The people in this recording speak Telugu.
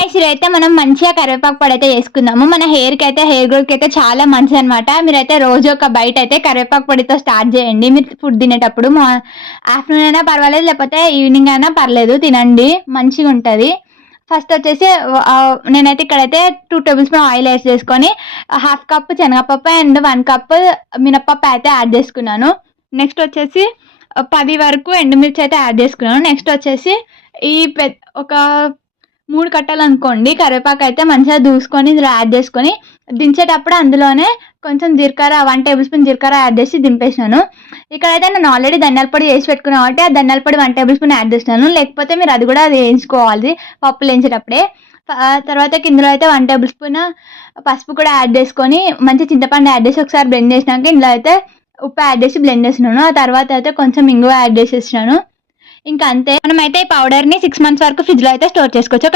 గాయ్స్ ఇదైతే మనం మంచిగా కరివేపాకు పొడి అయితే చేసుకుందాము. మన హెయిర్కి అయితే హెయిర్ గ్రోత్కి అయితే చాలా మంచిది అనమాట. మీరైతే రోజు ఒక బయట అయితే కరివేపాకు పొడితో స్టార్ట్ చేయండి. మీరు ఫుడ్ తినేటప్పుడు ఆఫ్టర్నూన్ అయినా పర్వాలేదు, లేకపోతే ఈవినింగ్ అయినా పర్లేదు, తినండి, మంచిగా ఉంటుంది. ఫస్ట్ వచ్చేసి నేనైతే ఇక్కడైతే 2 టేబుల్ స్పూన్ ఆయిల్ వేసి చేసుకొని 1/2 కప్ శనగపప్పు అండ్ 1 కప్ మినప్పప్పు అయితే యాడ్ చేసుకున్నాను. నెక్స్ట్ వచ్చేసి 10 వరకు ఎండుమిర్చి అయితే యాడ్ చేసుకున్నాను. నెక్స్ట్ వచ్చేసి ఈ ఒక 3 కట్టలు అనుకోండి కరివేపాకు అయితే మంచిగా దూసుకొని ఇందులో యాడ్ చేసుకొని దించేటప్పుడు అందులోనే కొంచెం జీలకర్ర 1 టేబుల్ స్పూన్ జీలకర్ర యాడ్ చేసి దింపేసినాను. ఇక్కడైతే నేను ఆల్రెడీ ధనియాల పొడి వేసి పెట్టుకున్నాను కాబట్టి ఆ ధనియాల పొడి 1 టేబుల్ స్పూన్ యాడ్ చేసినాను. లేకపోతే మీరు అది కూడా వేయించుకోవాలి పప్పులు వేయించేటప్పుడే. తర్వాత ఇందులో అయితే 1 టేబుల్ స్పూన్ పసుపు కూడా యాడ్ చేసుకొని మంచి చింతపండు యాడ్ చేసి ఒకసారి బ్లెండ్ చేసినాక ఇందులో అయితే ఉప్పు యాడ్ చేసి బ్లెండ్ చేసినాను. ఆ తర్వాత అయితే కొంచెం ఇంగువ యాడ్ చేసేసినాను. ఇంకా అంతే. మనమైతే ఈ పౌడర్ని 6 మంత్స్ వరకు ఫ్రిడ్జ్లో అయితే స్టోర్ చేసుకోవచ్చు.